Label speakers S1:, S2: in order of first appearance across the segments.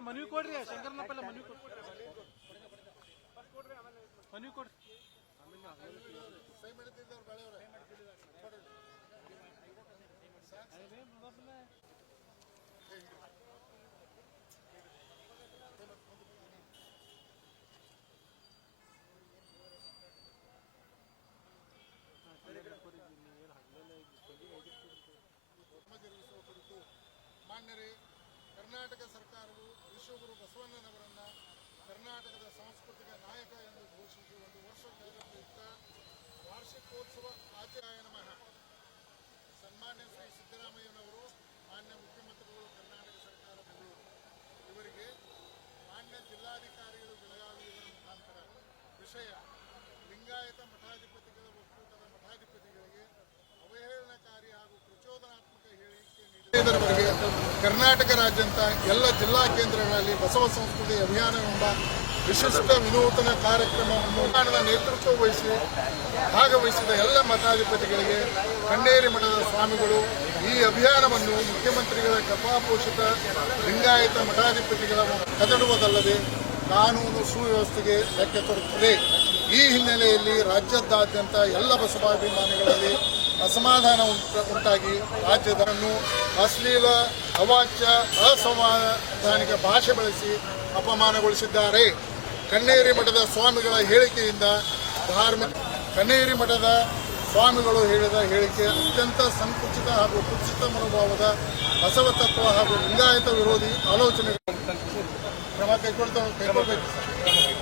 S1: ಮನವಿ ಕೊಡ್ರಿ ಶಂಕರನಪ್ಪಲ್ಲ ಮನವಿ ಕೊಡ್ರಿ ಮನವಿ ಕೊಡ್ರಿ
S2: ಜರುಗಿಸುವ ಕುರಿತು ಮಾನ್ಯರೇ ಕರ್ನಾಟಕ ಸರ್ಕಾರವು ವಿಶ್ವಗುರು ಬಸವಣ್ಣನವರನ್ನ ಕರ್ನಾಟಕದ ಸಾಂಸ್ಕೃತಿಕ ನಾಯಕ ಎಂದು ಘೋಷಿಸಿ ಒಂದು ವರ್ಷ ಪ್ರಯುಕ್ತ ವಾರ್ಷಿಕೋತ್ಸವ ಆಚರಣೆ ನಮಃ. ಸನ್ಮಾನ್ಯ ಶ್ರೀ ಸಿದ್ದರಾಮಯ್ಯನವರು, ಮಾನ್ಯ ಮುಖ್ಯಮಂತ್ರಿಗಳು, ಕರ್ನಾಟಕ ಸರ್ಕಾರ, ಬೆಂಗಳೂರು. ಇವರಿಗೆ ಮಾನ್ಯ ಜಿಲ್ಲಾಧಿಕಾರಿಗಳು, ಬೆಳಗಾವಿ ಇವರ ಮುಖಾಂತರ ವಿಷಯ, ಲಿಂಗಾಯತ ಮಠಾಧಿಪತಿಗಳ ಒಕ್ಕೂಟದ ಮಠಾಧಿಪತಿಗಳಿಗೆ ಅವಹೇಳನಕಾರಿ ಹಾಗೂ ಪ್ರಚೋದನಾತ್ಮಕ ಹೇಳಿಕೆ ನೀಡಿದವರೆಗೆ ಕರ್ನಾಟಕ ರಾಜ್ಯಂತ ಎಲ್ಲ ಜಿಲ್ಲಾ ಕೇಂದ್ರಗಳಲ್ಲಿ ಬಸವ ಸಂಸ್ಕೃತಿ ಅಭಿಯಾನ ಎಂಬ ವಿಶಿಷ್ಟ ವಿನೂತನ ಕಾರ್ಯಕ್ರಮವನ್ನು ನೇತೃತ್ವ ವಹಿಸಿ, ಭಾಗವಹಿಸಿದ ಎಲ್ಲ ಮಠಾಧಿಪತಿಗಳಿಗೆ ಕಣ್ಣೇರಿ ಮಠದ ಸ್ವಾಮಿಗಳು ಈ ಅಭಿಯಾನವನ್ನು ಮುಖ್ಯಮಂತ್ರಿಗಳ ಕಪಾಪೋಷಿತ ಲಿಂಗಾಯತ ಮಠಾಧಿಪತಿಗಳ ಕದಡುವುದಲ್ಲದೆ ಕಾನೂನು ಸುವ್ಯವಸ್ಥೆಗೆ ಧಕ್ಕೆ ತರುತ್ತದೆ. ಈ ಹಿನ್ನೆಲೆಯಲ್ಲಿ ರಾಜ್ಯದಾದ್ಯಂತ ಎಲ್ಲ ಬಸವಾಭಿಮಾನಿಗಳಲ್ಲಿ ಅಸಮಾಧಾನ ಉಂಟ- ಉಂಟಾಗಿ ರಾಜ್ಯದನ್ನು ಅಶ್ಲೀಲ, ಅವಾಚ್ಯ, ಅಸಮಾಧಾನಿಕ ಭಾಷೆ ಬಳಸಿ ಅಪಮಾನಗೊಳಿಸಿದ್ದಾರೆ. ಕಣ್ಣೇರಿ ಮಠದ ಸ್ವಾಮಿಗಳ ಹೇಳಿಕೆಯಿಂದ ಧಾರ್ಮಿಕ, ಕಣ್ಣೇರಿ ಮಠದ ಸ್ವಾಮಿಗಳು ಹೇಳಿದ ಹೇಳಿಕೆ ಅತ್ಯಂತ ಸಂಕುಚಿತ ಹಾಗೂ ಕುಚಿತ ಮನೋಭಾವದ ಅಸವತತ್ವ ಹಾಗೂ ಲಿಂಗಾಯತ ವಿರೋಧಿ ಆಲೋಚನೆಗಳು. ಕ್ರಮ ಕೈಗೊಳ್ತಾ ಕೈಗೊಳ್ಳಬೇಕು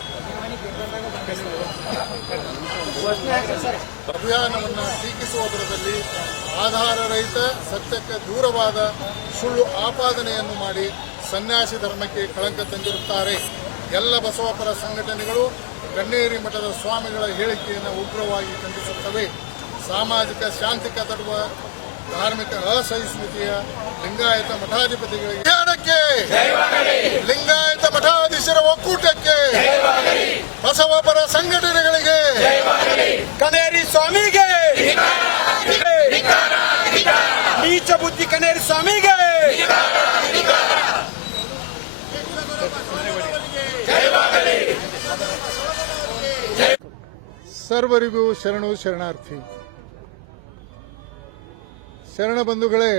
S2: ಅಭಿಯಾನವನ್ನು ಟೀಕಿಸುವುದರಲ್ಲಿ ಆಧಾರರಹಿತ ಸತ್ಯಕ್ಕೆ ದೂರವಾದ, ಸುಳ್ಳು ಆಪಾದನೆಯನ್ನು ಮಾಡಿ ಸನ್ಯಾಸಿ ಧರ್ಮಕ್ಕೆ ಕಳಂಕ ತಂದಿರುತ್ತಾರೆ. ಎಲ್ಲ ಬಸವಪರ ಸಂಘಟನೆಗಳು ಕಣ್ಣೇರಿ ಮಠದ ಸ್ವಾಮಿಗಳ ಹೇಳಿಕೆಯನ್ನು ಉಗ್ರವಾಗಿ ಖಂಡಿಸುತ್ತವೆ. ಸಾಮಾಜಿಕ ಶಾಂತಿ ಕದಡುವ ಧಾರ್ಮಿಕ ಅಸಹಿಷ್ಣುತೆಯ ಲಿಂಗಾಯತ ಮಠಾಧಿಪತಿಗಳಿಗೆ ಲಿಂಗಾಯತ ಮಠಾಧೀಶರ ಒಕ್ಕೂಟಕ್ಕೆ! ಬಸವಪರ ಸಂಘಟನೆಗಳಿಗೆ!
S3: ಕನೇರಿ ಸ್ವಾಮಿಗೆ! ನೀಚ ಬುದ್ಧಿ ಕನೇರಿ ಸ್ವಾಮಿಗೆ!
S2: ಸರ್ವರಿಗೂ ಶರಣು ಶರಣಾರ್ಥಿ. ಶರಣ ಬಂಧುಗಳೇ,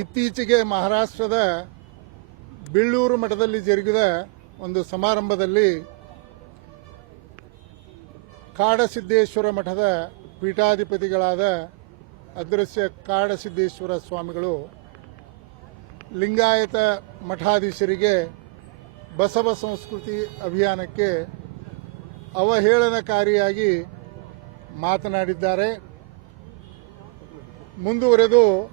S2: ಇತ್ತೀಚೆಗೆ ಮಹಾರಾಷ್ಟ್ರದ ಬಿಳ್ಳೂರು ಮಠದಲ್ಲಿ ಜರುಗಿದ ಒಂದು ಸಮಾರಂಭದಲ್ಲಿ ಕಾಡಸಿದ್ದೇಶ್ವರ ಮಠದ ಪೀಠಾಧಿಪತಿಗಳಾದ ಅದೃಶ್ಯ ಕಾಡಸಿದ್ದೇಶ್ವರ ಸ್ವಾಮಿಗಳು ಲಿಂಗಾಯತ ಮಠಾಧೀಶರಿಗೆ ಬಸವ ಸಂಸ್ಕೃತಿ ಅಭಿಯಾನಕ್ಕೆ ಅವಹೇಳನಕಾರಿಯಾಗಿ ಮಾತನಾಡಿದ್ದಾರೆ. ಮುಂದುವರೆದು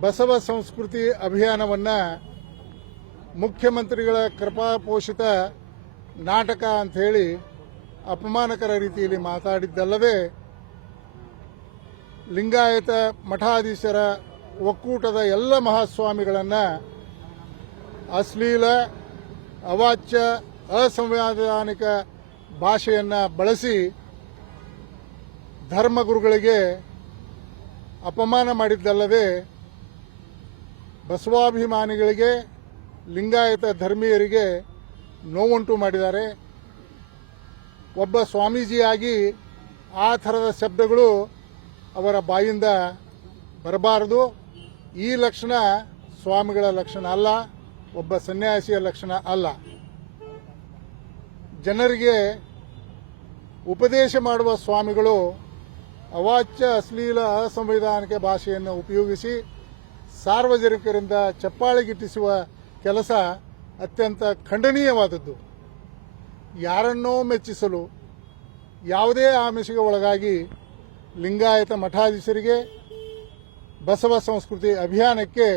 S2: ಬಸವ ಸಂಸ್ಕೃತಿ ಅಭಿಯಾನವನ್ನು ಮುಖ್ಯಮಂತ್ರಿಗಳ ಕೃಪಾಪೋಷಿತ ನಾಟಕ ಅಂಥೇಳಿ ಅಪಮಾನಕರ ರೀತಿಯಲ್ಲಿ ಮಾತಾಡಿದ್ದಲ್ಲದೆ ಲಿಂಗಾಯತ ಮಠಾಧೀಶರ ಒಕ್ಕೂಟದ ಎಲ್ಲ ಮಹಾಸ್ವಾಮಿಗಳನ್ನು ಅಶ್ಲೀಲ, ಅವಾಚ್ಯ, ಅಸಂವಿಧಾನಿಕ ಭಾಷೆಯನ್ನು ಬಳಸಿ ಧರ್ಮಗುರುಗಳಿಗೆ ಅಪಮಾನ ಮಾಡಿದ್ದಲ್ಲದೆ ಬಸವಾಭಿಮಾನಿಗಳಿಗೆ, ಲಿಂಗಾಯತ ಧರ್ಮೀಯರಿಗೆ ನೋವುಂಟು ಮಾಡಿದ್ದಾರೆ. ಒಬ್ಬ ಸ್ವಾಮೀಜಿಯಾಗಿ ಆ ಥರದ ಶಬ್ದಗಳು ಅವರ ಬಾಯಿಂದ ಬರಬಾರದು. ಈ ಲಕ್ಷಣ ಸ್ವಾಮಿಗಳ ಲಕ್ಷಣ ಅಲ್ಲ, ಒಬ್ಬ ಸನ್ಯಾಸಿಯ ಲಕ್ಷಣ ಅಲ್ಲ. ಜನರಿಗೆ ಉಪದೇಶ ಮಾಡುವ ಸ್ವಾಮಿಗಳು ಅವಾಚ್ಯ ಅಶ್ಲೀಲ ಅಸಂವಿಧಾನಿಕ ಭಾಷೆಯನ್ನು ಉಪಯೋಗಿಸಿ ಸಾರ್ವಜನಿಕರಿಂದ ಚಪ್ಪಾಳೆಗಿಟ್ಟಿಸುವ ಕೆಲಸ ಅತ್ಯಂತ ಖಂಡನೀಯವಾದದ್ದು. ಯಾರನ್ನೋ ಮೆಚ್ಚಿಸಲು ಯಾವುದೇ ಆಮಿಷಗೆ ಒಳಗಾಗಿ ಲಿಂಗಾಯತ ಮಠಾಧೀಶರಿಗೆ ಬಸವ ಸಂಸ್ಕೃತಿ ಅಭಿಯಾನಕ್ಕೆ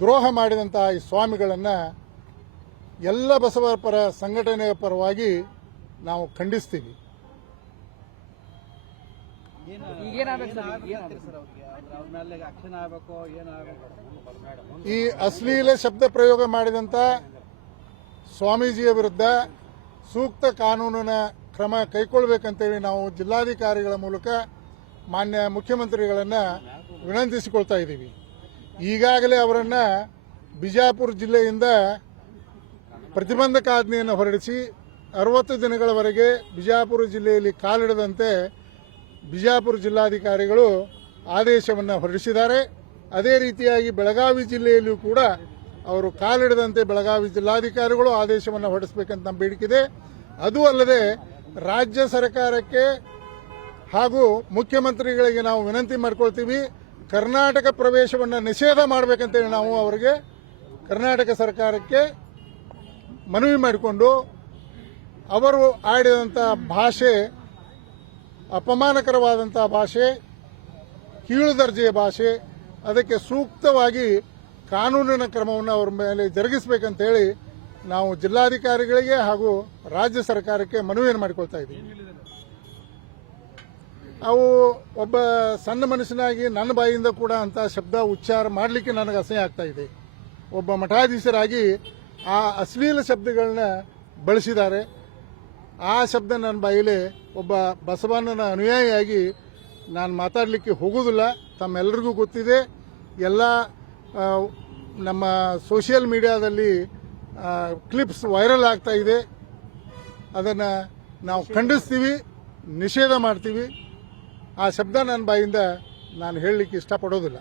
S2: ದ್ರೋಹ ಮಾಡಿದಂತಹ ಈ ಸ್ವಾಮಿಗಳನ್ನು ಎಲ್ಲ ಬಸವ ಪರ ಸಂಘಟನೆಯ ಪರವಾಗಿ ನಾವು ಖಂಡಿಸ್ತೀವಿ. ಈ ಅಶ್ಲೀಲ ಶಬ್ದ ಪ್ರಯೋಗ ಮಾಡಿದಂಥ ಸ್ವಾಮೀಜಿಯ ವಿರುದ್ಧ ಸೂಕ್ತ ಕಾನೂನಿನ ಕ್ರಮ ಕೈಗೊಳ್ಳಬೇಕಂತೇಳಿ ನಾವು ಜಿಲ್ಲಾಧಿಕಾರಿಗಳ ಮೂಲಕ ಮಾನ್ಯ ಮುಖ್ಯಮಂತ್ರಿಗಳನ್ನು ವಿನಂತಿಸಿಕೊಳ್ತಾ ಇದ್ದೀವಿ. ಈಗಾಗಲೇ ಅವರನ್ನು ಬಿಜಾಪುರ ಜಿಲ್ಲೆಯಿಂದ ಪ್ರತಿಬಂಧಕಾಜ್ಞೆಯನ್ನು ಹೊರಡಿಸಿ ಅರವತ್ತು ದಿನಗಳವರೆಗೆ ಬಿಜಾಪುರ ಜಿಲ್ಲೆಯಲ್ಲಿ ಕಾಲಿಡದಂತೆ ಬಿಜಾಪುರ ಜಿಲ್ಲಾಧಿಕಾರಿಗಳು ಆದೇಶವನ್ನು ಹೊರಡಿಸಿದ್ದಾರೆ. ಅದೇ ರೀತಿಯಾಗಿ ಬೆಳಗಾವಿ ಜಿಲ್ಲೆಯಲ್ಲೂ ಕೂಡ ಅವರು ಕಾಲಿಡದಂತೆ ಬೆಳಗಾವಿ ಜಿಲ್ಲಾಧಿಕಾರಿಗಳು ಆದೇಶವನ್ನು ಹೊರಡಿಸಬೇಕಂತ ನಮ್ಮ ಬೇಡಿಕೆ ಅದು ಅಲ್ಲದೆ ರಾಜ್ಯ ಸರ್ಕಾರಕ್ಕೆ ಹಾಗೂ ಮುಖ್ಯಮಂತ್ರಿಗಳಿಗೆ ನಾವು ವಿನಂತಿ ಮಾಡ್ಕೊಳ್ತೀವಿ, ಕರ್ನಾಟಕ ಪ್ರವೇಶವನ್ನು ನಿಷೇಧ ಮಾಡಬೇಕಂತೇಳಿ ನಾವು ಅವರಿಗೆ ಕರ್ನಾಟಕ ಸರ್ಕಾರಕ್ಕೆ ಮನವಿ ಮಾಡಿಕೊಂಡು ಅವರು ಆಡಿದಂಥ ಭಾಷೆ ಅಪಮಾನಕರವಾದಂಥ ಭಾಷೆ ಕೀಳು ದರ್ಜೆಯ ಭಾಷೆ, ಅದಕ್ಕೆ ಸೂಕ್ತವಾಗಿ ಕಾನೂನಿನ ಕ್ರಮವನ್ನು ಅವರ ಮೇಲೆ ಜರುಗಿಸಬೇಕಂತೇಳಿ ನಾವು ಜಿಲ್ಲಾಧಿಕಾರಿಗಳಿಗೆ ಹಾಗೂ ರಾಜ್ಯ ಸರ್ಕಾರಕ್ಕೆ ಮನವಿಯನ್ನು ಮಾಡಿಕೊಳ್ತಾ ಇದ್ದೀವಿ. ಅವು ಒಬ್ಬ ಸಣ್ಣ ಮನುಷ್ಯನಾಗಿ ನನ್ನ ಬಾಯಿಂದ ಕೂಡ ಅಂತ ಶಬ್ದ ಉಚ್ಚಾರ ಮಾಡಲಿಕ್ಕೆ ನನಗೆ ಅಸಹ್ಯ ಆಗ್ತಾ ಇದೆ. ಒಬ್ಬ ಮಠಾಧೀಶರಾಗಿ ಆ ಅಶ್ಲೀಲ ಶಬ್ದಗಳನ್ನ ಬಳಸಿದ್ದಾರೆ. ಆ ಶಬ್ದ ನನ್ನ ಬಾಯಲ್ಲಿ ಒಬ್ಬ ಬಸವಣ್ಣನ ಅನುಯಾಯಿಯಾಗಿ ನಾನು ಮಾತಾಡಲಿಕ್ಕೆ ಹೋಗೋದಿಲ್ಲ. ತಮ್ಮೆಲ್ಲರಿಗೂ ಗೊತ್ತಿದೆ. ಎಲ್ಲ ನಮ್ಮ ಸೋಷಿಯಲ್ ಮೀಡಿಯಾದಲ್ಲಿ ಕ್ಲಿಪ್ಸ್ ವೈರಲ್ ಆಗ್ತಾ ಇದೆ. ಅದನ್ನು ನಾವು ಖಂಡಿಸ್ತೀವಿ, ನಿಷೇಧ ಮಾಡ್ತೀವಿ. ಆ ಶಬ್ದ ನನ್ನ ಬಾಯಿಂದ ನಾನು ಹೇಳಲಿಕ್ಕೆ ಇಷ್ಟಪಡೋದಿಲ್ಲ.